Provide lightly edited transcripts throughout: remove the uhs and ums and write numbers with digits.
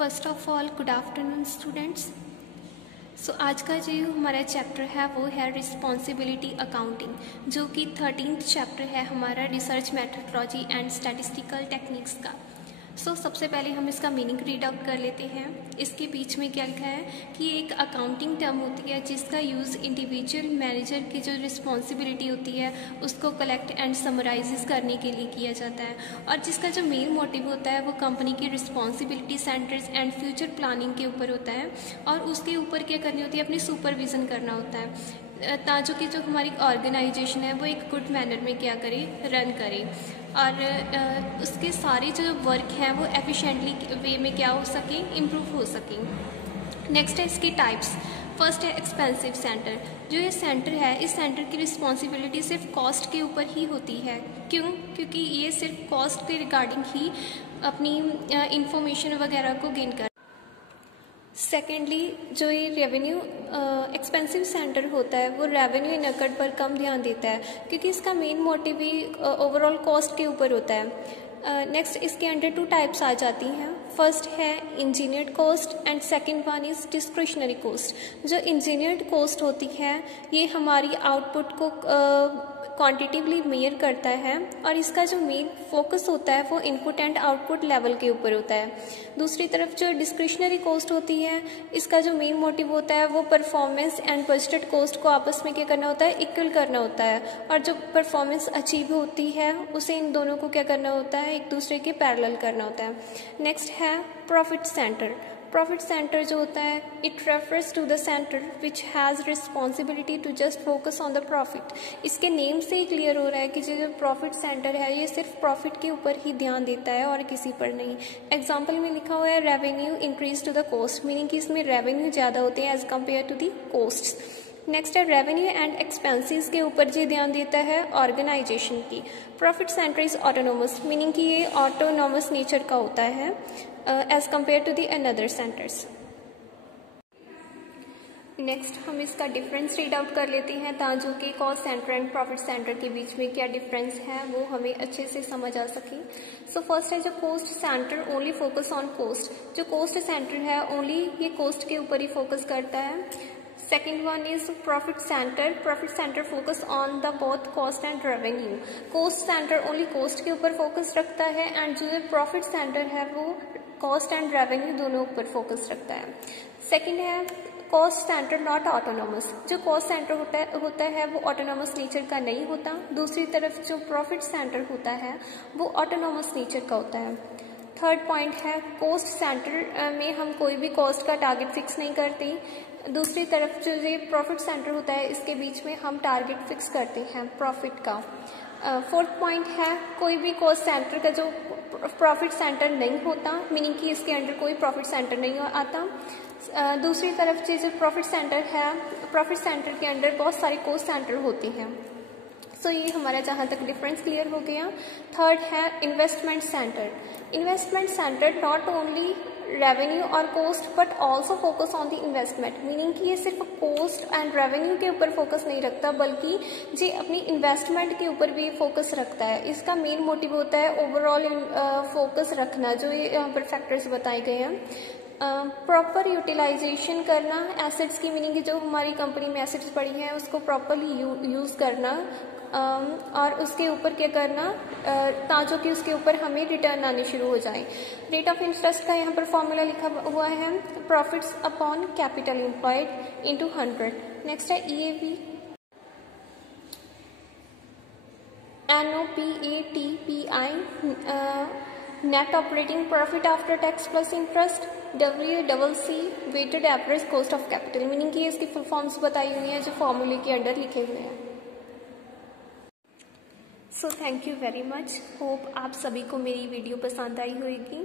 First of all good afternoon students. So आज का जो हमारा चैप्टर है वो है रिस्पॉन्सिबिलिटी अकाउंटिंग, जो कि 13th चैप्टर है हमारा research methodology and statistical techniques का। सबसे पहले हम इसका मीनिंग रीड आउट कर लेते हैं। इसके बीच में क्या लिखा है कि एक अकाउंटिंग टर्म होती है जिसका यूज़ इंडिविजुअल मैनेजर की जो रिस्पॉन्सिबिलिटी होती है उसको कलेक्ट एंड समराइज करने के लिए किया जाता है, और जिसका जो मेन मोटिव होता है वो कंपनी की responsibility centres and future planning के ऊपर होता है, और उसके ऊपर क्या करनी होती है, अपनी सुपरविज़न करना होता है ताकि जो हमारी ऑर्गेनाइजेशन है वो एक गुड मैनर में क्या करे, रन करे, और उसके सारे जो वर्क हैं वो एफिशिएंटली वे में क्या हो सके, इम्प्रूव हो सके। नेक्स्ट है इसकी टाइप्स। फर्स्ट है एक्सपेंसिव सेंटर। जो ये सेंटर है, इस सेंटर की रिस्पॉन्सिबिलिटी सिर्फ कॉस्ट के ऊपर ही होती है। क्यों? क्योंकि ये सिर्फ कॉस्ट के रिगार्डिंग ही अपनी इंफॉर्मेशन वगैरह को गेन कर। सेकेंडली, जो ये रेवेन्यू एक्सपेंसिव सेंटर होता है वो रेवेन्यू इन अकड़ पर कम ध्यान देता है, क्योंकि इसका मेन मोटिव भी ओवरऑल कॉस्ट के ऊपर होता है। नेक्स्ट इसके अंडर 2 टाइप्स आ जाती हैं। फर्स्ट है engineered cost and second one is discretionary cost. जो इंजीनियर्ड कॉस्ट होती है ये हमारी आउटपुट को क्वांटिटिवली मेयर करता है, और इसका जो मेन फोकस होता है वो इनपुट एंड आउटपुट लेवल के ऊपर होता है। दूसरी तरफ जो डिस्क्रिशनरी कॉस्ट होती है, इसका जो मेन मोटिव होता है वो परफॉर्मेंस एंड बजटेड कॉस्ट को आपस में क्या करना होता है, इक्वल करना होता है, और जो परफॉर्मेंस अचीव होती है उसे इन दोनों को क्या करना होता है, एक दूसरे के पैरेलल करना होता है। नेक्स्ट है प्रॉफिट सेंटर। प्रॉफिट सेंटर जो होता है, it refers to the centre which has responsibility to just focus on the profit. इसके नेम से ही क्लियर हो रहा है कि जो प्रॉफिट सेंटर है ये सिर्फ प्रॉफिट के ऊपर ही ध्यान देता है और किसी पर नहीं। एग्जाम्पल में लिखा हुआ है revenue increase to the cost, meaning कि इसमें रेवेन्यू ज़्यादा होते हैं as compare to the cost. Next है रेवेन्यू एंड एक्सपेंसेस के ऊपर जो ध्यान देता है ऑर्गेनाइजेशन की। Profit centre is autonomous, meaning कि ये ऑटोनोमस नेचर का होता है as compare to the another centres. Next हम इसका डिफरेंस रीड आउट कर लेते हैं जो कि cost centre and profit centre के बीच में क्या डिफरेंस है वो हमें अच्छे से समझ आ सके। फर्स्ट है जो cost centre only focus on cost. जो कॉस्ट सेंटर है ओनली ये कॉस्ट के ऊपर ही फोकस करता है। Second one is profit centre. Profit centre focus on the both cost and revenue. Cost centre only cost के ऊपर फोकस रखता है, एंड जो प्रॉफिट सेंटर है वो कॉस्ट एंड रेवेन्यू दोनों ऊपर फोकस रखता है। सेकेंड है कॉस्ट सेंटर नॉट ऑटोनोमस। जो कॉस्ट सेंटर होता है वो ऑटोनोमस नेचर का नहीं होता। दूसरी तरफ जो प्रॉफिट सेंटर होता है वो ऑटोनोमस नेचर का होता है। थर्ड पॉइंट है कॉस्ट सेंटर में हम कोई भी कॉस्ट का टारगेट फिक्स नहीं करते। दूसरी तरफ जो ये प्रॉफिट सेंटर होता है इसके बीच में हम टारगेट फिक्स करते हैं प्रॉफिट का। फोर्थ पॉइंट है कोई भी कॉस्ट सेंटर का जो प्रॉफिट सेंटर नहीं होता, मीनिंग कि इसके अंडर कोई प्रॉफिट सेंटर नहीं आता। दूसरी तरफ जो प्रॉफिट सेंटर है, प्रॉफिट सेंटर के अंडर बहुत सारे कॉस्ट सेंटर होते हैं। ये हमारा जहाँ तक डिफरेंस क्लियर हो गया। थर्ड है investment centre. Investment centre not only revenue और cost but also focus on the investment, meaning कि ये सिर्फ कॉस्ट एंड रेवेन्यू के ऊपर फोकस नहीं रखता बल्कि ये अपनी इन्वेस्टमेंट के ऊपर भी फोकस रखता है। इसका मेन मोटिव होता है ओवरऑल फोकस रखना, जो ये यहाँ पर फैक्टर्स बताए गए हैं। प्रॉपर यूटिलाइजेशन करना एसेट्स की, मीनिंग कि जो हमारी कंपनी में एसेट्स पड़ी हैं उसको प्रॉपरली यूज़ करना, और उसके ऊपर क्या करना ताकि कि उसके ऊपर हमें रिटर्न आने शुरू हो जाए। रेट ऑफ इंटरेस्ट का यहाँ पर फॉर्मूला लिखा हुआ है profits upon capital employed into 100। Next है EAV, NOPATPI, net operating profit after tax plus interest, WACC weighted average cost of capital, meaning कि इसकी फुल फॉर्म्स बताई हुई हैं जो फॉर्मूले के अंडर लिखे हुए हैं। Thank you very much. Hope आप सभी को मेरी वीडियो पसंद आई होगी।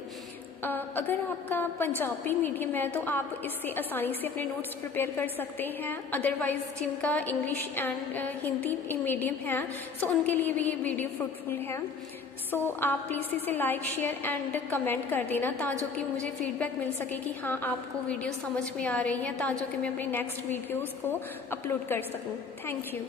अगर आपका पंजाबी मीडियम है तो आप इससे आसानी से अपने नोट्स प्रिपेयर कर सकते हैं। अदरवाइज़ जिनका इंग्लिश एंड हिंदी मीडियम है उनके लिए भी ये वीडियो फ्रूटफुल है। आप प्लीज़ इसे लाइक शेयर एंड कमेंट कर देना ताकि कि मुझे फीडबैक मिल सके कि हाँ आपको वीडियो समझ में आ रही है, ताकि कि मैं अपने नेक्स्ट वीडियोज़ को अपलोड कर सकूँ। Thank you.